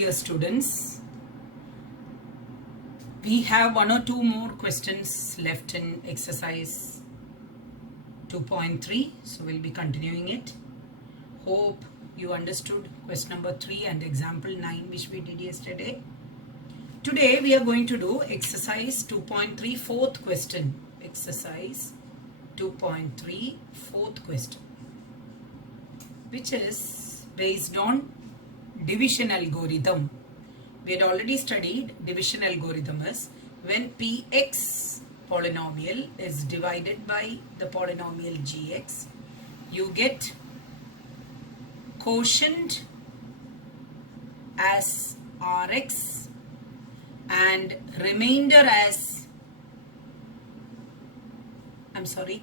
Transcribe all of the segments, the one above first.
dear students, we have one or two more questions left in exercise 2.3, so we'll be continuing it. Hope you understood question number 3 and example 9 which we did yesterday. Today we are going to do exercise 2.3 fourth question. Exercise 2.3 fourth question, which is based on division algorithm. We had already studied division algorithm is when px polynomial is divided by the polynomial gx, you get quotient as rx and remainder as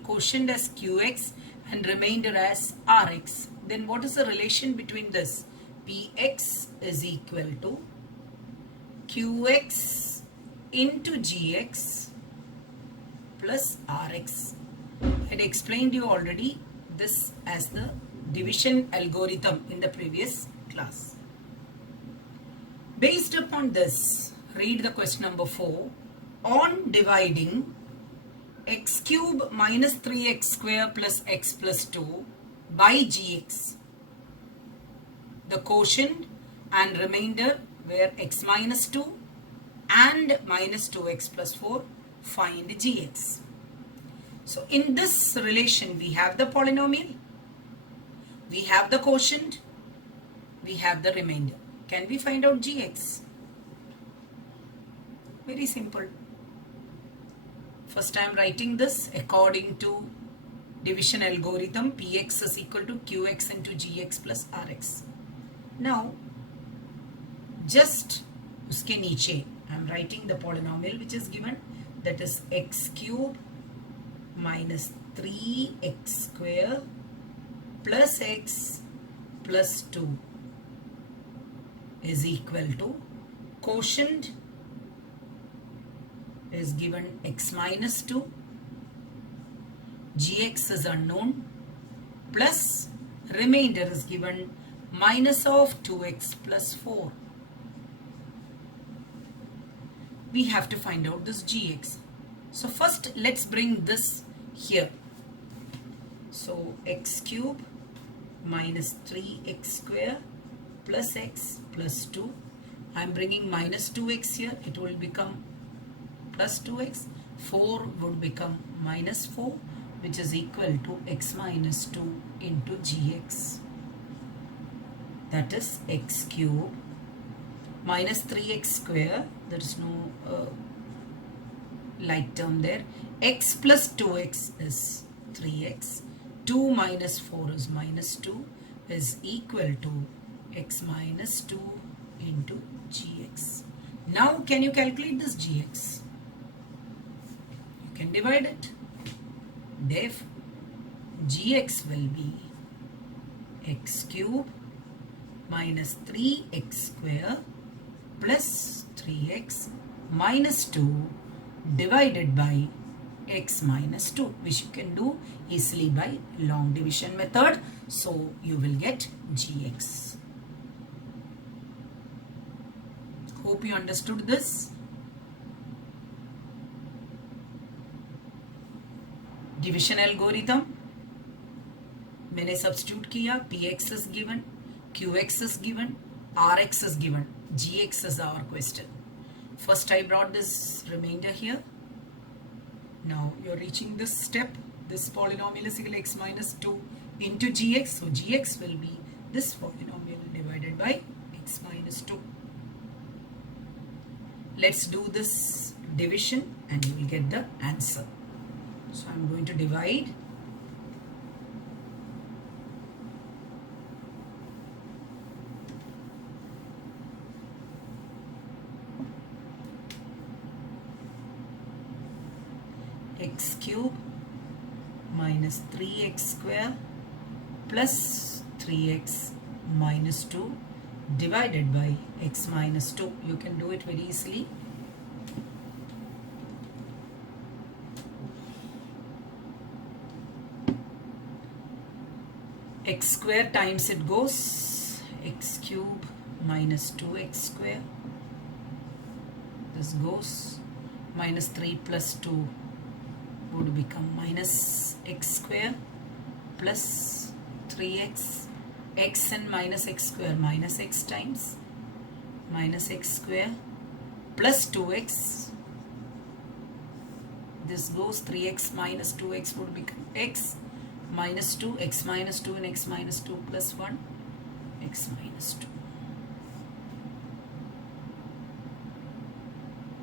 quotient as qx and remainder as rx. Then what is the relation between this? Px is equal to qx into gx plus rx. I had explained you already this as the division algorithm in the previous class. Based upon this, read the question number 4. On dividing x cube minus 3x square plus x plus 2 by gx, the quotient and remainder were x minus 2 and minus 2x plus 4, find gx. So in this relation we have the polynomial, we have the quotient, we have the remainder. Can we find out gx? Very simple. First I am writing this according to division algorithm. Px is equal to qx into gx plus rx. Now just uske niche I am writing the polynomial which is given, that is x cube minus 3x square plus x plus 2 is equal to quotient is given x minus 2, gx is unknown, plus remainder is given minus of 2x plus 4. We have to find out this gx. So first let's bring this here. So x cube minus 3x square plus x plus 2. I am bringing minus 2x here. It will become plus 2x. 4 would become minus 4, which is equal to x minus 2 into gx. That is x cube minus 3x square. There is no like term there. X plus 2x is 3x. 2 minus 4 is minus 2 is equal to x minus 2 into gx. Now can you calculate this gx? You can divide it. Def gx will be x cube minus 3x square plus 3x minus 2 divided by x minus 2, which you can do easily by long division method. So you will get gx. Hope you understood this. Division algorithm, मैंने substitute किया. Px is given, Qx is given, Rx is given, Gx is our question. First I brought this remainder here. Now you are reaching this step. This polynomial is equal to x minus 2 into gx. So gx will be this polynomial divided by x minus 2. Let's do this division and you will get the answer. So I am going to divide. X cube minus 3x square plus 3x minus 2 divided by x minus 2. You can do it very easily. X square times it goes x cube minus 2x square. This goes minus 3 plus 2 would become minus x square plus 3x. X and minus x square minus x times minus x square plus 2x. This goes 3x minus 2x would become x minus 2, x minus 2 and x minus 2 plus 1, x minus 2.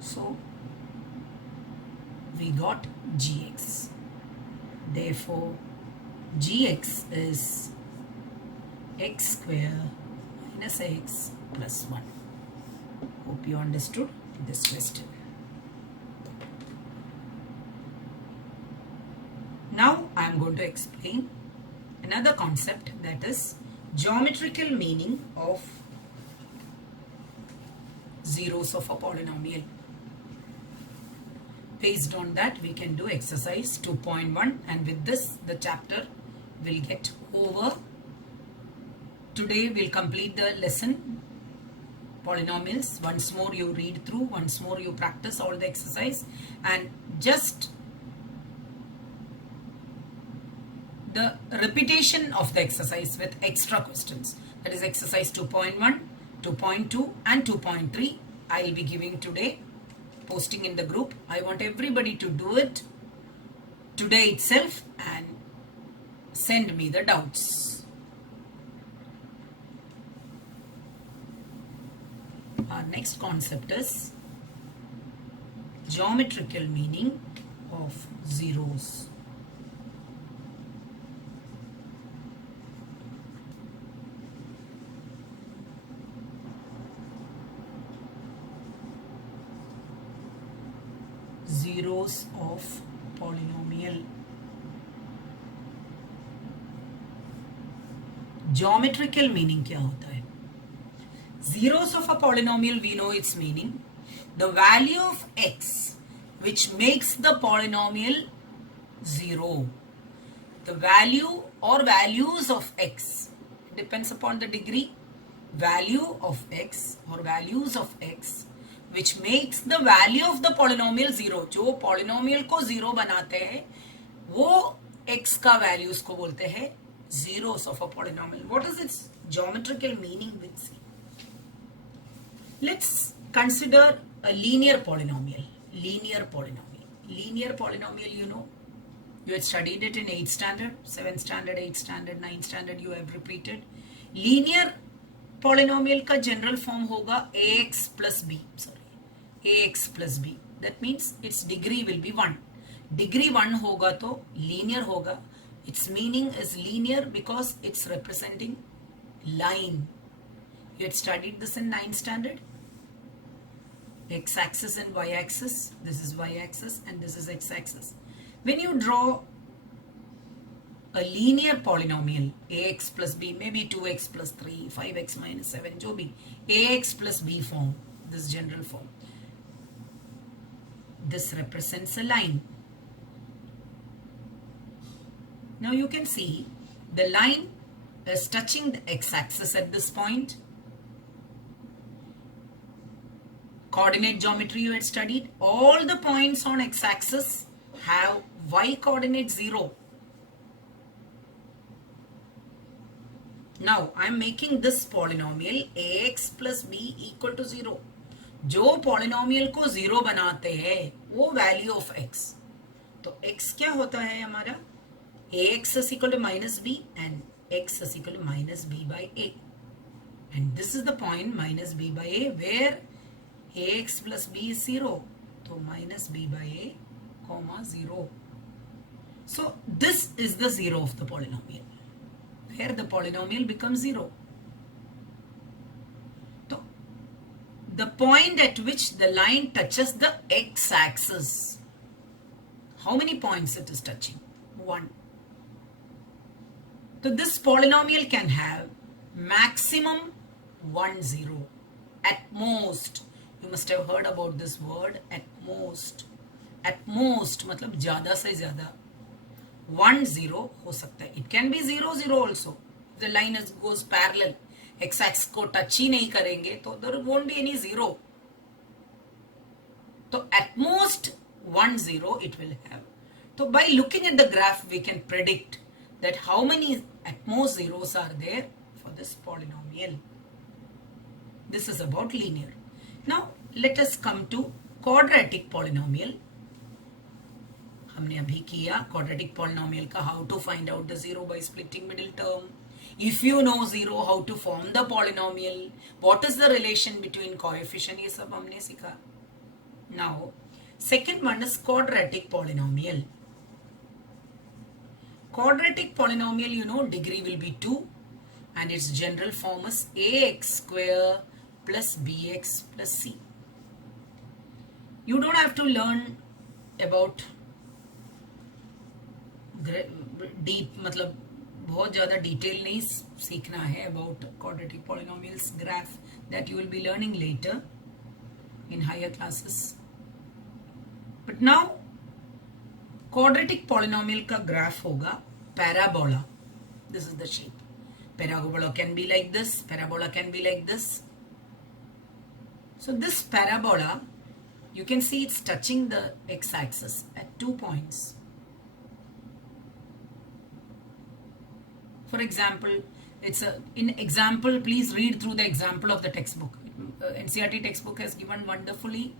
So we got gx. Therefore gx is x square minus x plus 1. Hope you understood this question. Now I am going to explain another concept, that is geometrical meaning of zeros of a polynomial. Based on that we can do exercise 2.1, and with this the chapter will get over. Today we'll complete the lesson polynomials. Once more you read through, once more you practice all the exercise, and just the repetition of the exercise with extra questions. That is exercise 2.1, 2.2 and 2.3 I will be giving today, posting in the group. I want everybody to do it today itself and send me the doubts. Our next concept is geometrical meaning of zeros. Zeros of polynomial. Geometrical meaning क्या होता है? Zeros of a polynomial, we know its meaning. The value of x which makes the polynomial 0. The value or values of x depends upon the degree. Value of x or values of x which makes the value of the polynomial 0. जो polynomial को 0 बनाते हैं वो x का values को बोलते हैं zeros of a polynomial. What is its geometrical meaning with C? Let's consider a linear polynomial. Linear polynomial. Linear polynomial, you know, you had studied it in 8th standard, 7th standard, 8th standard, 9th standard, you have repeated. Linear polynomial का general form होगा ax plus b. Sorry, ax plus b. That means its degree will be 1. Degree 1 होगा तो linear होगा. Its meaning is linear because it's representing line. You had studied this in 9th standard. X-axis and y-axis. This is y-axis and this is x-axis. When you draw a linear polynomial, ax plus b, maybe 2x plus 3, 5x minus 7, jo bhi, ax plus b form, this general form. This represents a line. Now you can see the line is touching the x-axis at this point. Coordinate geometry you had studied. All the points on x-axis have y coordinate 0. Now I am making this polynomial ax plus b equal to 0. जो polynomial को 0 बनाते हैं वो value of x. तो x क्या होता है हमारा? ax is equal to minus b and x is equal to minus b by a. And this is the point minus b by a where ax plus b is 0. So minus b by a comma 0. So this is the 0 of the polynomial where the polynomial becomes 0. So the point at which the line touches the x-axis. How many points it is touching? 1. So this polynomial can have maximum 1 0. At most. You must have heard about this word, at most. At most मतलब ज़्यादा से ज़्यादा 1 0 हो सकता है. It can be 0 0 also. The line goes parallel. X x को touch ही नहीं करेंगे तो there won't be any zero. तो at most 1 0 it will have. So by looking at the graph we can predict that how many at most zeros are there for this polynomial. This is about linear. Now let us come to quadratic polynomial. हमने अभी किया quadratic polynomial का how to find out the zero by splitting middle term. If you know zero, how to form the polynomial. What is the relation between coefficient, ये सब हमने सीखा. Now second one is quadratic polynomial. Quadratic polynomial, you know, degree will be 2 and its general form is ax square plus bx plus c. You don't have to learn about deep, मतलब बहुत ज़्यादा detail नहीं सीखना है about quadratic polynomials graph that you will be learning later in higher classes. But now quadratic polynomial का graph होगा parabola. This is the shape. Parabola can be like this, parabola can be like this. So this parabola, you can see it's touching the x-axis at 2 points. For example, in example, please read through the example of the textbook. NCERT textbook has given wonderfully,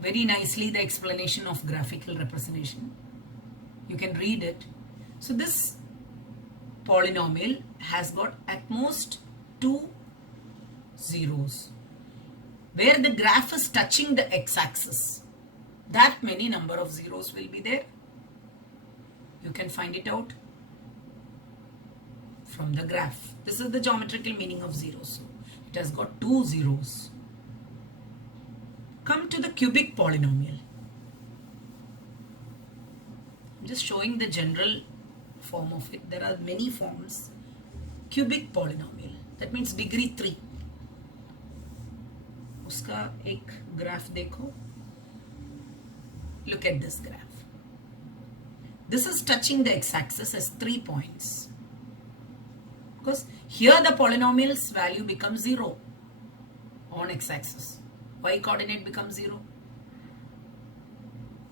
very nicely the explanation of graphical representation. You can read it. So this polynomial has got at most 2 zeros. Where the graph is touching the x-axis, that many number of zeros will be there. You can find it out from the graph. This is the geometrical meaning of zeros. It has got 2 zeros. Come to the cubic polynomial. I'm just showing the general form of it. There are many forms. Cubic polynomial. That means degree 3. उसका एक graph देखो. Look at this graph. This is touching the x-axis as 3 points. Because here the polynomial's value becomes 0 on x-axis. Y coordinate becomes 0.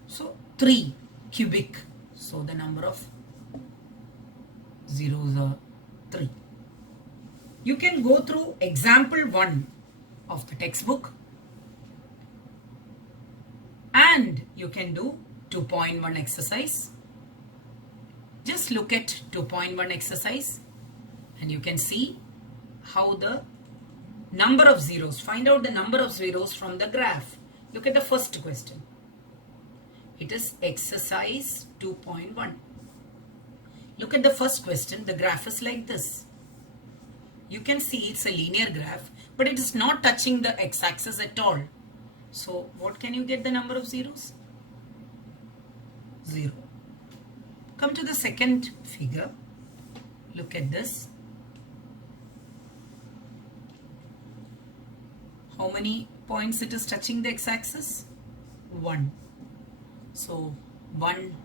So 3 cubic. So the number of zeros are 3. You can go through example 1 of the textbook and you can do 2.1 exercise. Just look at 2.1 exercise and you can see how the number of zeros, find out the number of zeros from the graph. Look at the first question. It is exercise 2.1. Look at the first question. The graph is like this. You can see it's a linear graph, but it is not touching the x-axis at all. So what can you get the number of zeros? 0. Come to the second figure. Look at this. How many points it is touching the x-axis? 1. So 1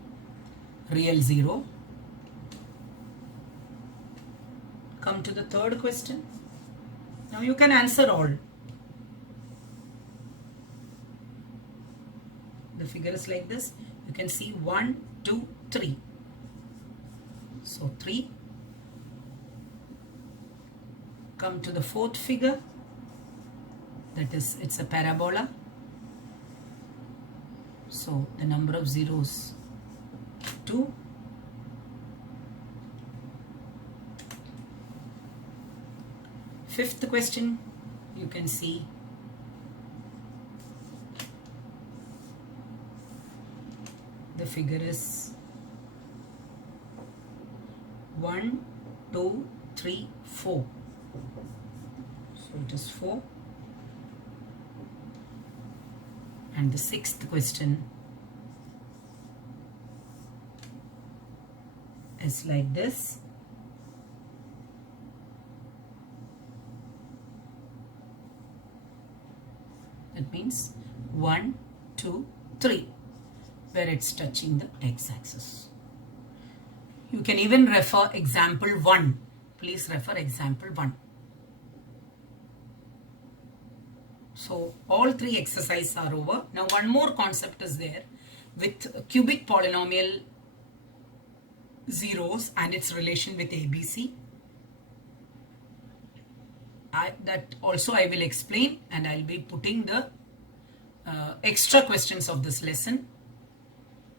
real 0. Come to the third question. Now you can answer all. The figure is like this. You can see 1, 2, 3. So 3. Come to the fourth figure. That is, it's a parabola. So the number of zeros 2. Fifth question, you can see the figure is 1, 2, 3, 4. So it is 4. And the sixth question is like this. That means 1, 2, 3, where it's touching the x-axis. You can even refer example 1. Please refer example 1. So all three exercises are over. Now one more concept is there with cubic polynomial zeros and its relation with ABC. That also I will explain, and I'll be putting the extra questions of this lesson.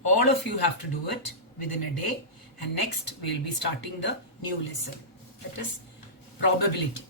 All of you have to do it within a day, and next we will be starting the new lesson, that is probability.